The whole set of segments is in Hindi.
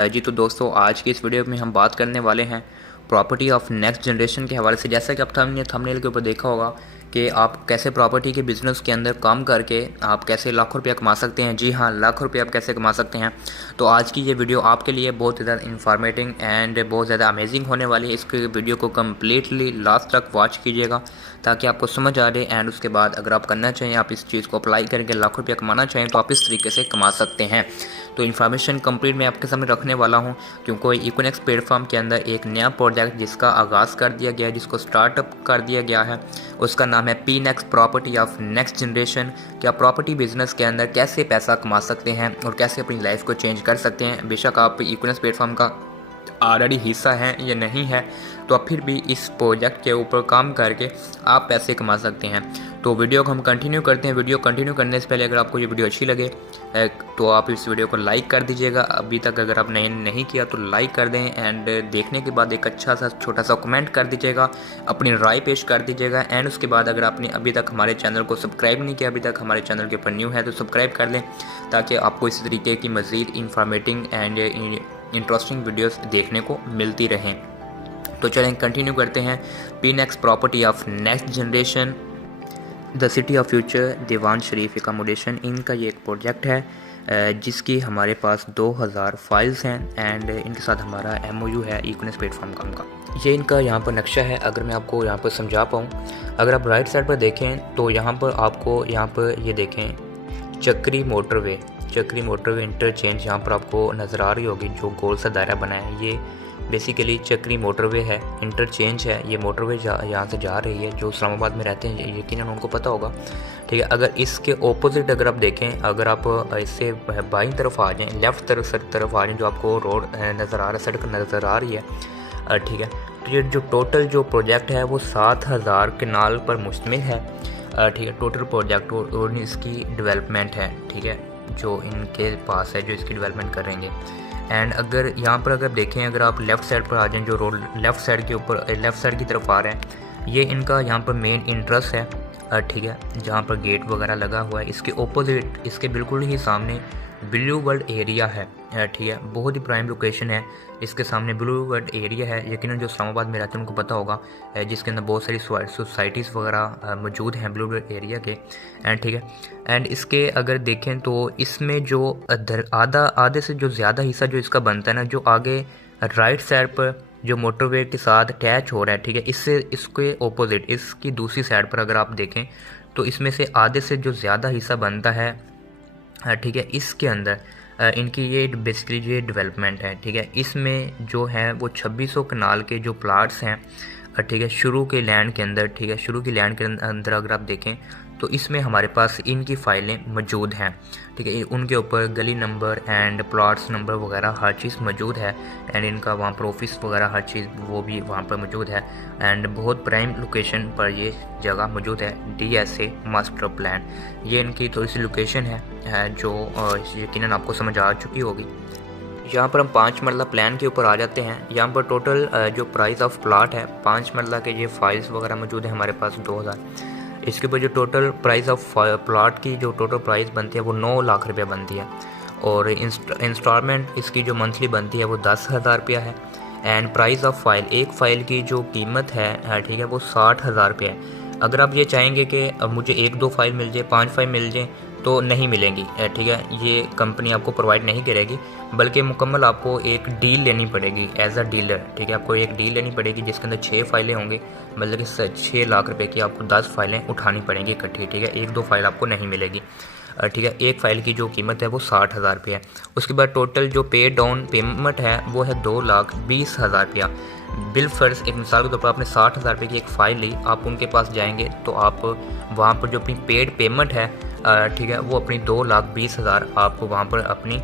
जी तो दोस्तों, आज की इस वीडियो में हम बात करने वाले हैं प्रॉपर्टी ऑफ नेक्स्ट जनरेशन के हवाले से। जैसा कि आप थंबनेल के ऊपर देखा होगा कि आप कैसे प्रॉपर्टी के बिज़नेस के अंदर काम करके आप कैसे लाखों रुपया कमा सकते हैं। जी हाँ, लाखों रुपया आप कैसे कमा सकते हैं। तो आज की ये वीडियो आपके लिए बहुत ज़्यादा इंफॉर्मेटिव एंड बहुत ज़्यादा अमेजिंग होने वाली है। इस वीडियो को कम्प्लीटली लास्ट तक वॉच कीजिएगा ताकि आपको समझ आ जाए। एंड उसके बाद अगर आप करना चाहें, आप इस चीज़ को अप्लाई करके लाखों रुपया कमाना चाहें तो आप इस तरीके से कमा सकते हैं। तो इन्फॉर्मेशन कंप्लीट मैं आपके सामने रखने वाला हूं, क्योंकि इकोनेक्स प्लेटफॉर्म के अंदर एक नया प्रोजेक्ट जिसका आगाज़ कर दिया गया है, जिसको स्टार्टअप कर दिया गया है, उसका नाम है पीनेक्स प्रॉपर्टी ऑफ नेक्स्ट जनरेशन। कि आप प्रॉपर्टी बिजनेस के अंदर कैसे पैसा कमा सकते हैं और कैसे अपनी लाइफ को चेंज कर सकते हैं। बेशक आप इकोनेक्स प्लेटफॉर्म का ऑलरेडी हिस्सा हैं या नहीं है, तो आप फिर भी इस प्रोजेक्ट के ऊपर काम करके आप पैसे कमा सकते हैं। तो वीडियो को हम कंटिन्यू करते हैं। वीडियो कंटिन्यू करने से पहले अगर आपको ये वीडियो अच्छी लगे तो आप इस वीडियो को लाइक कर दीजिएगा। अभी तक अगर आपने नहीं किया तो लाइक कर दें एंड देखने के बाद एक अच्छा सा छोटा सा कमेंट कर दीजिएगा, अपनी राय पेश कर दीजिएगा। एंड उसके बाद अगर आपने अभी तक हमारे चैनल को सब्सक्राइब नहीं किया, अभी तक हमारे चैनल के ऊपर न्यू है तो सब्सक्राइब कर लें ताकि आपको इस तरीके की मज़ीद इंफॉर्मेटिव एंड इंटरेस्टिंग वीडियोस देखने को मिलती रहें। तो चलें कंटिन्यू करते हैं। Pinex property of next generation, the city of future, Diwan Sharif accommodation, इनका ये एक प्रोजेक्ट है जिसकी हमारे पास 2000 फाइल्स हैं एंड इनके साथ हमारा MOU है इकोनेक्स प्लेटफॉर्म का। ये इनका यहाँ पर नक्शा है। अगर मैं आपको यहाँ पर समझा पाऊँ, अगर आप राइट साइड पर देखें तो यहाँ पर आपको यहाँ पर ये देखें चक्री मोटरवे इंटरचेंज यहाँ पर आपको नज़र आ रही होगी, जो गोल सा दायरा बना है। ये बेसिकली चक्री मोटरवे है, इंटरचेंज है। ये मोटरवे यहाँ से जा रही है। जो इस्लामाबाद में रहते हैं यकीनन उनको पता होगा, ठीक है। अगर इसके ऑपोजिट अगर आप देखें, अगर आप इससे बाईं तरफ आ जाएं, लेफ़्ट तरफ आ जाएं, जो आपको रोड नज़र आ रहा है, सड़क नज़र आ रही है, ठीक है। तो ये जो टोटल जो प्रोजेक्ट है वो 7000 कनाल पर मुश्तमिल है, ठीक है। टोटल प्रोजेक्ट और इसकी डेवलपमेंट है, ठीक है, जो इनके पास है, जो इसकी डेवलपमेंट करेंगे। एंड अगर यहाँ पर अगर देखें, अगर आप लेफ़्ट साइड पर आ जाएं, जो रोड लेफ़्ट साइड के ऊपर लेफ़्ट साइड की तरफ आ रहे हैं, ये इनका यहाँ पर मेन इंटरेस्ट है, ठीक है, जहाँ पर गेट वगैरह लगा हुआ है। इसके ओपोजिट, इसके बिल्कुल ही सामने ब्लू वर्ल्ड एरिया है, ठीक है। बहुत ही प्राइम लोकेशन है। इसके सामने ब्लू वर्ल्ड एरिया है, यकीनन जो इस्लामाबाद में रहते हैं उनको पता होगा, जिसके अंदर बहुत सारी सोसाइटीज़ वगैरह मौजूद हैं ब्लू वर्ल्ड एरिया के, एंड ठीक है। एंड इसके अगर देखें तो इसमें जो आधे से जो ज़्यादा हिस्सा जो इसका बनता है ना, जो आगे राइट साइड पर जो मोटरवे के साथ अटैच हो रहा है, ठीक है, इससे इसके ओपोजिट इसकी दूसरी साइड पर अगर आप देखें तो इसमें से आधे से जो ज़्यादा हिस्सा बनता है, ठीक है, इसके अंदर इनकी ये बेसिकली ये डेवलपमेंट है, ठीक है। इसमें जो है वो 2600 कनाल के जो प्लाट्स हैं, ठीक है, शुरू के लैंड के अंदर, ठीक है, शुरू की लैंड के अंदर अगर आप देखें तो इसमें हमारे पास इनकी फ़ाइलें मौजूद हैं, ठीक है। उनके ऊपर गली नंबर एंड प्लॉट्स नंबर वगैरह हर चीज़ मौजूद है। एंड इनका वहाँ पर ऑफिस वगैरह हर चीज़ वो भी वहाँ पर मौजूद है। एंड बहुत प्राइम लोकेशन पर ये जगह मौजूद है। DSA मास्टर प्लान, ये इनकी थोड़ी सी लोकेशन है जो यकीनन आपको समझ आ चुकी होगी। यहाँ पर हम 5 मरला प्लान के ऊपर आ जाते हैं। यहाँ पर टोटल जो प्राइस ऑफ प्लाट है, 5 मरला के ये फाइल्स वगैरह मौजूद है हमारे पास 2000। इसके ऊपर जो टोटल प्राइस ऑफ प्लाट की जो टोटल प्राइस बनती है वो 9 लाख रुपया बनती है। और इंस्टॉलमेंट इसकी जो मंथली बनती है वो 10,000 रुपया है। एंड प्राइस ऑफ फाइल, एक फ़ाइल की जो कीमत है, ठीक है, वो 60,000 रुपया है। अगर आप ये चाहेंगे कि मुझे 1-2 फाइल मिल जाए, 5 फाइल मिल जाए तो नहीं मिलेंगी, ठीक है, ये कंपनी आपको प्रोवाइड नहीं करेगी, बल्कि मुकम्मल आपको एक डील लेनी पड़ेगी एज अ डीलर, ठीक है। आपको एक डील लेनी पड़ेगी जिसके अंदर 6 फाइलें होंगी, मतलब कि 6 लाख रुपए की आपको 10 फाइलें उठानी पड़ेंगी इकट्ठी, ठीक है। 1-2 फाइल आपको नहीं मिलेगी, ठीक है। एक फ़ाइल की जो कीमत है वो 60,000 रुपये है। उसके बाद टोटल जो पे डाउन पेमेंट है वो है 2,20,000 रुपया। बिल फर्ज, एक मिसाल के तौर पर आपने 60,000 रुपये की एक फ़ाइल ली, आप उनके पास जाएंगे तो आप वहाँ पर जो अपनी पेड पेमेंट है, ठीक है, वो अपनी 2,20,000 आप वहाँ पर अपनी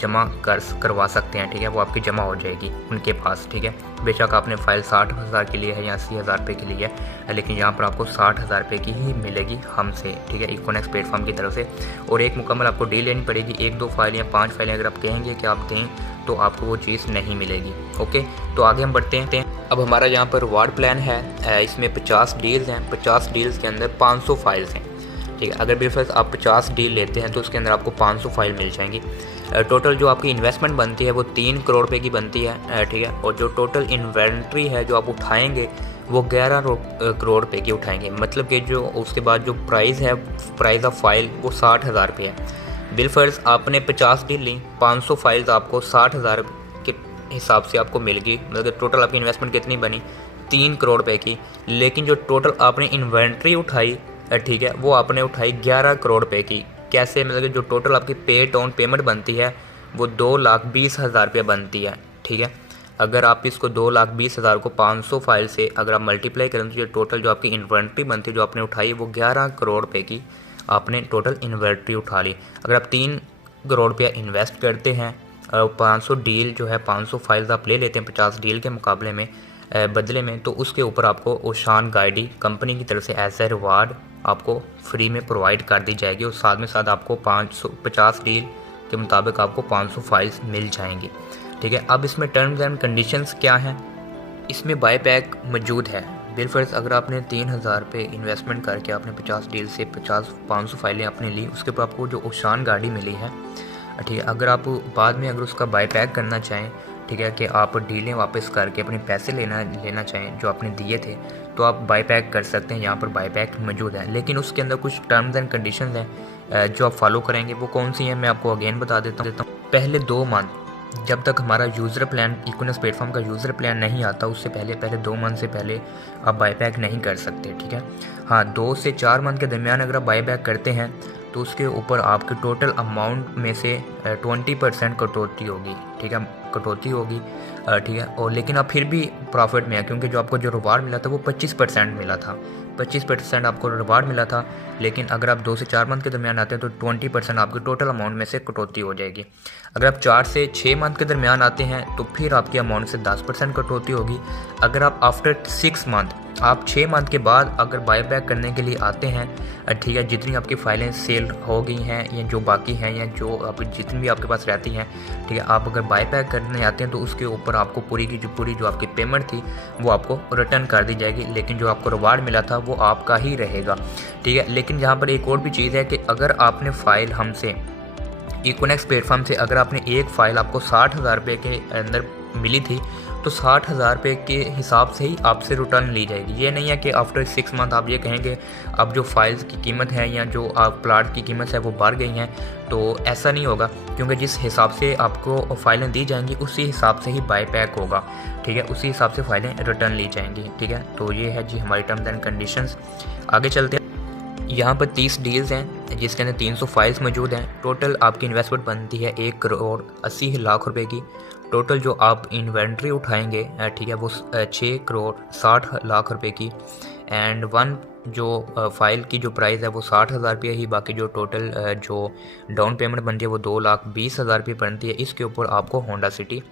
जमा करवा सकते हैं, ठीक है। वो आपकी जमा हो जाएगी उनके पास, ठीक है। बेशक आपने फ़ाइल 60,000 के लिए है या 80,000 रुपये के लिए है, लेकिन यहाँ पर आपको 60,000 रुपये की ही मिलेगी हमसे, ठीक है, इकोनेक्स प्लेटफॉर्म की तरफ से। और एक मुकम्मल आपको डील लेनी पड़ेगी। 1-2 फाइल या 5 फाइलें अगर आप कहेंगे कि आप दें तो आपको वो चीज़ नहीं मिलेगी। ओके, तो आगे हम बढ़ते हैं। अब हमारा यहाँ पर वार्ड प्लान है, इसमें 50 डील्स हैं। 50 डील्स के अंदर 500 फाइल्स हैं, ठीक है। अगर बिलफर्ज आप 50 डील लेते हैं तो उसके अंदर आपको 500 फाइल मिल जाएंगी। टोटल जो आपकी इन्वेस्टमेंट बनती है वो 3 करोड़ रुपये की बनती है, ठीक है। और जो टोटल इन्वेंट्री है जो आप उठाएंगे वो 11 करोड़ रुपये की उठाएंगे। मतलब कि जो उसके बाद जो प्राइस है, प्राइस ऑफ फाइल, वो 60,000 रुपये है। बिलफर्ज आपने 50 डील ली, 500 फाइल्स आपको 60,000 के हिसाब से आपको मिल गई। मतलब टोटल आपकी इन्वेस्टमेंट कितनी बनी, 3 करोड़ रुपये की। लेकिन जो टोटल आपने इन्वेंट्री उठाई, ठीक है, वो आपने उठाई 11 करोड़ रुपये की। कैसे? मतलब कि जो टोटल आपकी पे डाउन पेमेंट बनती है वो 2,20,000 रुपये बनती है, ठीक है। अगर आप इसको 2,20,000 को 500 फाइल से अगर आप मल्टीप्लाई करें तो ये टोटल जो आपकी इन्वेंट्री बनती है जो आपने उठाई वो 11 करोड़ रुपये की आपने टोटल इन्वेंट्री उठा ली। अगर आप 3 करोड़ रुपया इन्वेस्ट करते हैं और 500 डील जो है 500 फाइल्स आप ले लेते हैं 50 डील के मुकाबले में बदले में, तो उसके ऊपर आपको ओशान गाइडी कंपनी की तरफ से एज ए रिवार्ड आपको फ्री में प्रोवाइड कर दी जाएगी। और साथ में साथ आपको 50 डील के मुताबिक आपको 500 फाइल्स मिल जाएंगी, ठीक है। अब इसमें टर्म्स एंड कंडीशंस क्या हैं? इसमें बाईबैक मौजूद है। बिलफर्ज अगर आपने 3,000 रुपये इन्वेस्टमेंट करके आपने 50 डील से 500 फाइलें आपने ली, उसके ऊपर आपको जो ओशान गाड़ी मिली है, ठीक है। अगर आप बाद में अगर उसका बाईबैक करना चाहें, ठीक है, कि आप डीलें वापस करके अपने पैसे लेना चाहें जो आपने दिए थे, तो आप बाईबैक कर सकते हैं। यहाँ पर बाईबैक मौजूद है, लेकिन उसके अंदर कुछ टर्म्स एंड कंडीशंस हैं जो आप फॉलो करेंगे। वो कौन सी हैं मैं आपको अगेन बता देता हूँ। पहले 2 मंथ जब तक हमारा यूज़र प्लान इक्विनोक्स प्लेटफॉर्म का यूज़र प्लान नहीं आता, उससे पहले 2 मंथ से पहले आप बाईबैक नहीं कर सकते, ठीक है। हाँ, 2 से 4 मंथ के दरमियान अगर आप बाईबैक करते हैं तो उसके ऊपर आपके टोटल अमाउंट में से 20% कटौती होगी, ठीक है, कटौती होगी, ठीक है। और लेकिन आप फिर भी प्रॉफिट में है, क्योंकि जो आपको जो रिवार्ड मिला था वो 25% मिला था, 25% आपको रिवार्ड मिला था। लेकिन अगर आप 2 से 4 मंथ के दरमियान आते हैं तो 20% आपके टोटल अमाउंट में से कटौती हो जाएगी। अगर आप 4 से 6 मंथ के दरमियान आते हैं तो फिर आपकी अमाउंट से 10% कटौती होगी। अगर आप आफ्टर 6 मंथ, आप 6 मंथ के बाद अगर बाईबैक करने के लिए आते हैं, ठीक है, जितनी आपकी फाइलें सेल हो गई हैं या जो बाकी हैं या जो आप जितनी भी आपके पास रहती हैं, ठीक है, आप अगर बाईबैक करने आते हैं तो उसके ऊपर आपको पूरी की पूरी जो आपकी पेमेंट थी वो आपको रिटर्न कर दी जाएगी। लेकिन जो आपको रिवार्ड मिला था वो आपका ही रहेगा, ठीक है। लेकिन यहाँ पर एक और भी चीज़ है कि अगर आपने फ़ाइल हमसे इक्विनोक्स प्लेटफॉर्म से अगर आपने एक फ़ाइल आपको 60,000 रुपये के अंदर मिली थी तो 60,000 रुपये के हिसाब से ही आपसे रिटर्न ली जाएगी। ये नहीं है कि आफ्टर 6 मंथ आप ये कहेंगे अब जो फाइल्स की कीमत है या जो आप प्लाट की कीमत है वो बढ़ गई हैं, तो ऐसा नहीं होगा, क्योंकि जिस हिसाब से आपको फाइलें दी जाएंगी उसी हिसाब से ही बाईबैक होगा, ठीक है, उसी हिसाब से फाइलें रिटर्न ली जाएंगी, ठीक है। तो ये है जी हमारी टर्म्स एंड कंडीशंस। आगे चलते हैं। यहाँ पर 30 डील्स हैं जिसके अंदर 300 फाइल्स मौजूद हैं। टोटल आपकी इन्वेस्टमेंट बनती है 1 करोड़ 80 लाख रुपए की। टोटल जो आप इन्वेंट्री उठाएंगे, ठीक है, वो 6 करोड़ 60 लाख रुपए की। एंड 1 जो फाइल की जो प्राइस है वो 60,000 रुपये ही। बाकी जो टोटल जो डाउन पेमेंट बनती है वो 2,20,000 रुपये बनती है। इसके ऊपर आपको होंडा सिटी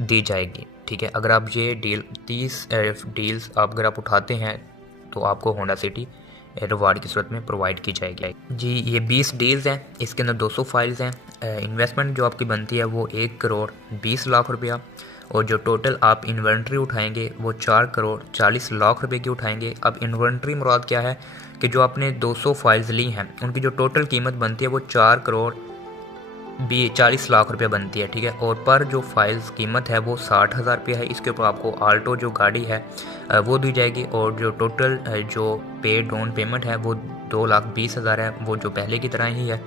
दी जाएगी, ठीक है। अगर आप ये 30 डील्स अगर आप उठाते हैं तो आपको होंडा सिटी रिवार्ड की सूरत में प्रोवाइड की जाएगी जी। ये 20 डील्स हैं, इसके अंदर 200 फाइल्स हैं। इन्वेस्टमेंट जो आपकी बनती है वो 1 करोड़ 20 लाख रुपया। और जो टोटल आप इन्वेंट्री उठाएंगे वो 4 करोड़ 40 लाख रुपए की उठाएंगे। अब इन्वेंट्री मुराद क्या है कि जो आपने 200 फाइल्स ली हैं उनकी जो टोटल कीमत बनती है वो 4 करोड़ 40 लाख रुपये बनती है, ठीक है। और पर जो फाइल्स कीमत है वो 60,000 रुपये है। इसके ऊपर आपको आल्टो जो गाड़ी है वो दी जाएगी। और जो टोटल जो पे डाउन पेमेंट है वो 2,20,000 है, वो जो पहले की तरह ही है।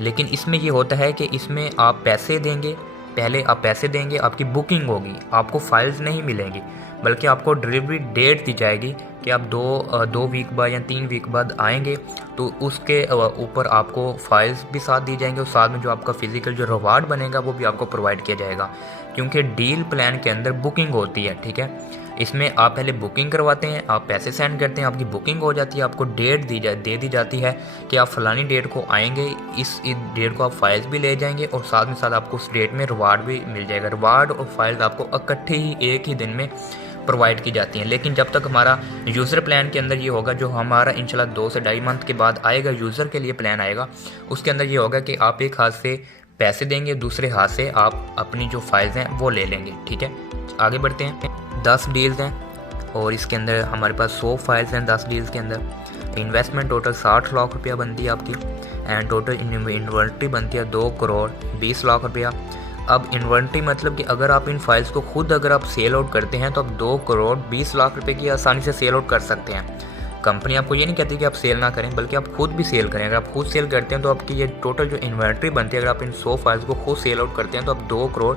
लेकिन इसमें ये होता है कि इसमें आप पैसे देंगे, पहले आप पैसे देंगे, आपकी बुकिंग होगी, आपको फाइल्स नहीं मिलेंगी, बल्कि आपको डिलीवरी डेट दी जाएगी कि आप दो वीक बाद या 3 वीक बाद आएंगे तो उसके ऊपर आपको फाइल्स भी साथ दी जाएंगे और साथ में जो आपका फिजिकल जो रिवार्ड बनेगा वो भी आपको प्रोवाइड किया जाएगा। क्योंकि डील प्लान के अंदर बुकिंग होती है, ठीक है। इसमें आप पहले बुकिंग करवाते हैं, आप पैसे सेंड करते हैं, आपकी बुकिंग हो जाती है, आपको डेट दे दी जाती है कि आप फलानी डेट को आएंगे, इस डेट को आप फाइल्स भी ले जाएंगे और साथ में साथ आपको उस डेट में रिवार्ड भी मिल जाएगा। रिवार्ड और फाइल्स आपको इकट्ठे ही एक ही दिन में प्रोवाइड की जाती हैं। लेकिन जब तक हमारा यूज़र प्लान के अंदर ये होगा, जो हमारा इंशाल्लाह 2 से 2.5 मंथ के बाद आएगा, यूज़र के लिए प्लान आएगा, उसके अंदर ये होगा कि आप एक हाथ से पैसे देंगे, दूसरे हाथ से आप अपनी जो फाइल्स हैं वो ले लेंगे, ठीक है। आगे बढ़ते हैं। 10 डील्स हैं और इसके अंदर हमारे पास 100 फाइल्स हैं 10 डील्स के अंदर। इन्वेस्टमेंट टोटल 60 लाख रुपया बनती है आपकी, एंड टोटल इन्वेंट्री बनती है 2 करोड़ 20 लाख रुपया। अब इन्वेंट्री मतलब कि अगर आप इन फाइल्स को खुद अगर आप सेल आउट करते हैं तो आप 2 करोड़ 20 लाख रुपए की आसानी से सेल आउट कर सकते हैं। कंपनी आपको ये नहीं कहती कि आप सेल ना करें, बल्कि आप खुद भी सेल करें। अगर आप खुद सेल करते हैं तो आपकी ये टोटल जो इन्वेंट्री बनती है, अगर आप इन 100 फाइल्स को खुद सेल आउट करते हैं तो आप 2 करोड़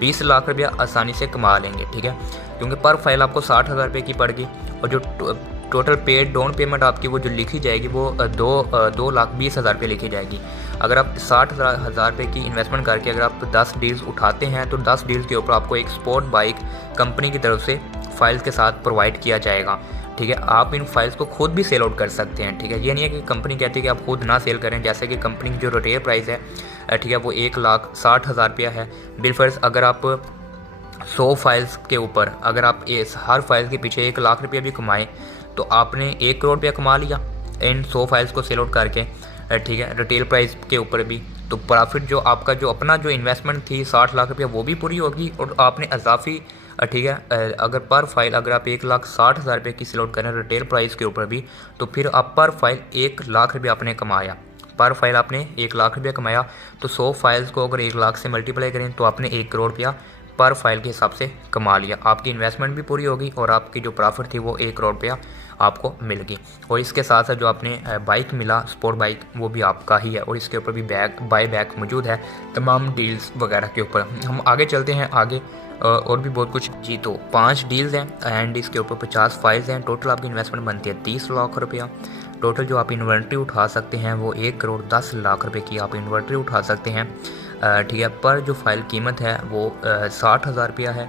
20 लाख रुपया आसानी से कमा लेंगे, ठीक है। क्योंकि पर फाइल आपको 60,000 रुपये की पड़ेगी, और जो टोटल पेड डाउन पेमेंट आपकी वो जो लिखी जाएगी वो 2,20,000 रुपये लिखी जाएगी। अगर आप 60,000 रुपये की इन्वेस्टमेंट करके अगर आप 10 डील्स उठाते हैं तो 10 डील्स के ऊपर आपको एक स्पोर्ट बाइक कंपनी की तरफ से फाइल्स के साथ प्रोवाइड किया जाएगा, ठीक है। आप इन फाइल्स को खुद भी सेल आउट कर सकते हैं, ठीक है। ये नहीं है कि कंपनी कहती है कि आप खुद ना सेल करें। जैसे कि कंपनी की जो रिटेल प्राइस है, ठीक है, वो 1,60,000 रुपया है। बिलफर्ज अगर आप 100 फाइल्स के ऊपर अगर आप हर फाइल के पीछे 1 लाख रुपया भी कमाएं तो आपने 1 करोड़ रुपया कमा लिया इन 100 फाइल्स को सेल आउट करके, ठीक है, रिटेल प्राइस के ऊपर भी। तो प्रॉफिट जो आपका जो अपना जो इन्वेस्टमेंट थी 60 लाख रुपया वो भी पूरी होगी, और आपने इजाफी, ठीक है, अगर पर फाइल अगर आप 1,60,000 रुपये की सेल आउट करें रिटेल प्राइस के ऊपर भी, तो फिर आप पर फाइल 1 लाख रुपया आपने कमाया। पर फाइल आपने 1 लाख रुपया कमाया, तो 100 फाइल्स को अगर 1 लाख से मल्टीप्लाई करें तो आपने 1 करोड़ रुपया पर फाइल के हिसाब से कमा लिया। आपकी इन्वेस्टमेंट भी पूरी होगी और आपकी जो प्रॉफिट थी वो 1 करोड़ रुपया आपको मिल गई। और इसके साथ साथ जो आपने बाइक मिला स्पोर्ट बाइक वो भी आपका ही है, और इसके ऊपर भी बाय बैक मौजूद है तमाम डील्स वगैरह के ऊपर। हम आगे चलते हैं आगे और भी बहुत कुछ जी। तो 5 डील्स हैं एंड इसके ऊपर 50 फाइल्स हैं। टोटल आपकी इन्वेस्टमेंट बनती है 30 लाख रुपया। टोटल जो आप इन्वेंट्री उठा सकते हैं वो 1 करोड़ 10 लाख रुपए की आप इन्वेंट्री उठा सकते हैं, ठीक है। पर जो फाइल कीमत है वो 60,000 रुपया है,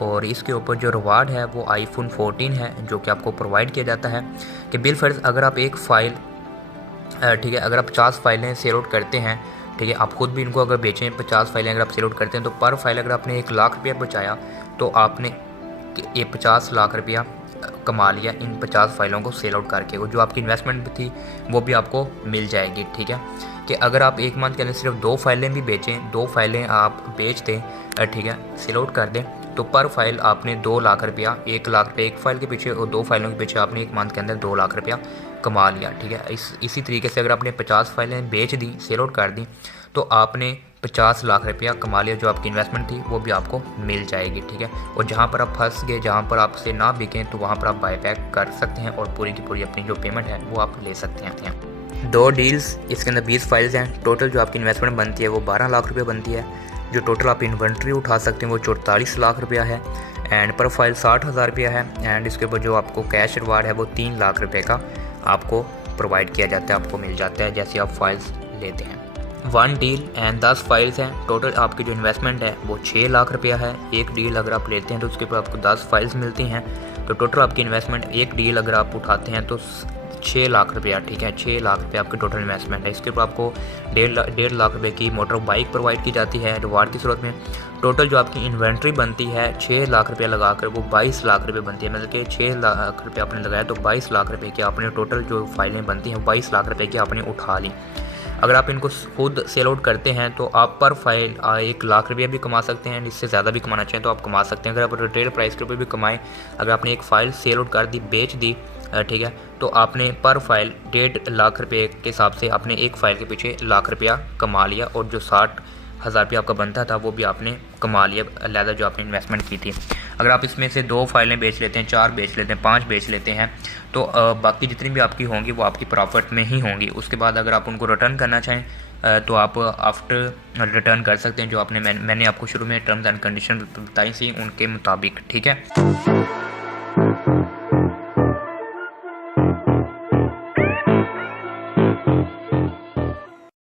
और इसके ऊपर जो रिवार्ड है वो iPhone 14 है जो कि आपको प्रोवाइड किया जाता है। कि बिल फर्ज अगर आप एक फ़ाइल, ठीक है, अगर आप 50 फाइलें सेल आउट करते हैं, ठीक है, आप खुद भी इनको अगर बेचें 50 फाइलें अगर आप सेल आउट करते हैं तो पर फाइल अगर आपने 1 लाख रुपया बचाया तो आपने ये 50 लाख रुपया कमा लिया इन 50 फाइलों को सेल आउट करके। और जो आपकी इन्वेस्टमेंट थी वो भी आपको मिल जाएगी, ठीक है। कि अगर आप एक मंथ के अंदर सिर्फ 2 फाइलें भी बेचें, 2 फाइलें आप बेच दें, ठीक है, सेल आउट कर दें, तो पर फाइल आपने 2 लाख रुपया, 1 लाख रुपये एक फ़ाइल के पीछे और 2 फाइलों के पीछे आपने एक मंथ के अंदर 2 लाख रुपया कमा लिया, ठीक है। इसी तरीके से अगर आपने 50 फाइलें बेच दी, सेल आउट कर दी, तो आपने 50 लाख रुपया कमा लिया। जो आपकी इन्वेस्टमेंट थी वो भी आपको मिल जाएगी, ठीक है। और जहाँ पर आप फंस गए, जहाँ पर आपसे ना बिकें, तो वहाँ पर आप बाय बैक कर सकते हैं और पूरी की पूरी अपनी जो पेमेंट है वो आप ले सकते हैं। 2 डील्स, इसके अंदर 20 फाइल्स हैं। टोटल जो आपकी इन्वेस्टमेंट बनती है वो 12 लाख रुपये बनती है। जो टोटल आप इन्वेंट्री उठा सकते हैं वो 44 लाख रुपया है, एंड पर फाइल 60,000 रुपया है। एंड इसके ऊपर जो आपको कैश रिवार्ड है वो 3 लाख रुपये का आपको प्रोवाइड किया जाता है, आपको मिल जाता है जैसे आप फाइल्स लेते हैं। 1 डील एंड 10 फाइल्स हैं। टोटल आपकी जो इन्वेस्टमेंट है वो 6 लाख रुपया है। एक डील अगर आप लेते हैं तो उसके ऊपर आपको 10 फाइल्स मिलती हैं। तो टोटल आपकी इन्वेस्टमेंट, एक डील अगर आप उठाते हैं तो 6 लाख रुपया, ठीक है, 6 लाख रुपये आपकी टोटल इन्वेस्टमेंट है। इसके ऊपर आपको 1.5 लाख रुपये की मोटर बाइक प्रोवाइड की जाती है रिवार्ड की सूरत में। टोटल जो आपकी इन्वेंट्री बनती है 6 लाख रुपया लगाकर वो 22 लाख रुपये बनती है। मतलब कि 6 लाख रुपये आपने लगाया तो 22 लाख रुपये की आपने टोटल जो फाइलें बनती हैं 22 लाख रुपये की आपने उठा ली। अगर आप इनको खुद सेल आउट करते हैं तो आप पर फाइल 1 लाख रुपया भी कमा सकते हैं। इससे ज़्यादा भी कमाना चाहें तो आप कमा सकते हैं। अगर आप रिटेल प्राइस के ऊपर भी कमाएं, अगर आपने एक फ़ाइल सेल आउट कर दी, बेच दी, ठीक है, तो आपने पर फाइल 1.5 लाख रुपये के हिसाब से आपने एक फ़ाइल के पीछे लाख रुपया कमा लिया, और जो 60,000 रुपया आपका बनता था वो भी आपने कमा लिया अलहदा जो आपने इन्वेस्टमेंट की थी। अगर आप इसमें से 2 फाइलें बेच लेते हैं, 4 बेच लेते हैं, 5 बेच लेते हैं, तो बाकी जितनी भी आपकी होंगी वो आपकी प्रॉफिट में ही होंगी। उसके बाद अगर आप उनको रिटर्न करना चाहें तो आप आफ्टर रिटर्न कर सकते हैं, जो आपने मैंने आपको शुरू में टर्म्स एंड कंडीशन बताई थी उनके मुताबिक, ठीक है।